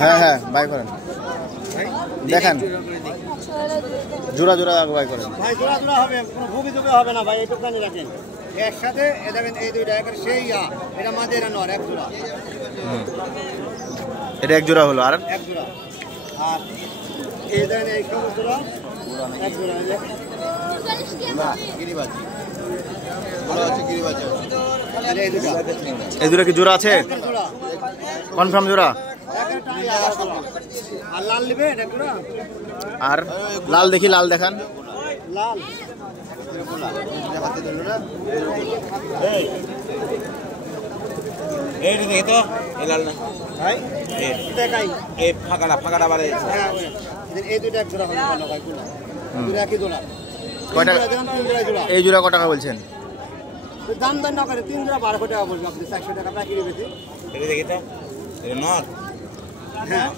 হ্যাঁ হ্যাঁ বাই করেন, দেখেন জোড়া জোড়া বাই করেন ভাই। জোড়া জোড়া হবে, কোনো ভুগি দুবে হবে না ভাই, এইটুকুনি রাখেন একসাথে। দেখেন এই দুইটা একের সেই এটা মাঝে এরা নর, এক জোড়া। এটা এক জোড়া হলো, আর এক জোড়া। আর এই দেখেন এই সব জোড়া এক জোড়া। এই দুটো কি জোড়া আছে? কনফার্ম জোড়া। আর লাল নিবে এটা জোড়া। আর লাল দেখি, লাল দেখান। লাল এই দেখি তো, এই লাল না ভাই, দেখাই এই ফাঁকাটা বারে। এই দুইটা এক জোড়া হবে ভালো ভাই। দুটো একই জোড়া। কয় টাকা এই জোড়া? কত টাকা বলছেন? দাম দাম না করে 3 জোড়া 1200 টাকা বলবো আপনি। 400 টাকা প্যাকেট বেশি। দেখি তো, এটা নর। হ্যাঁ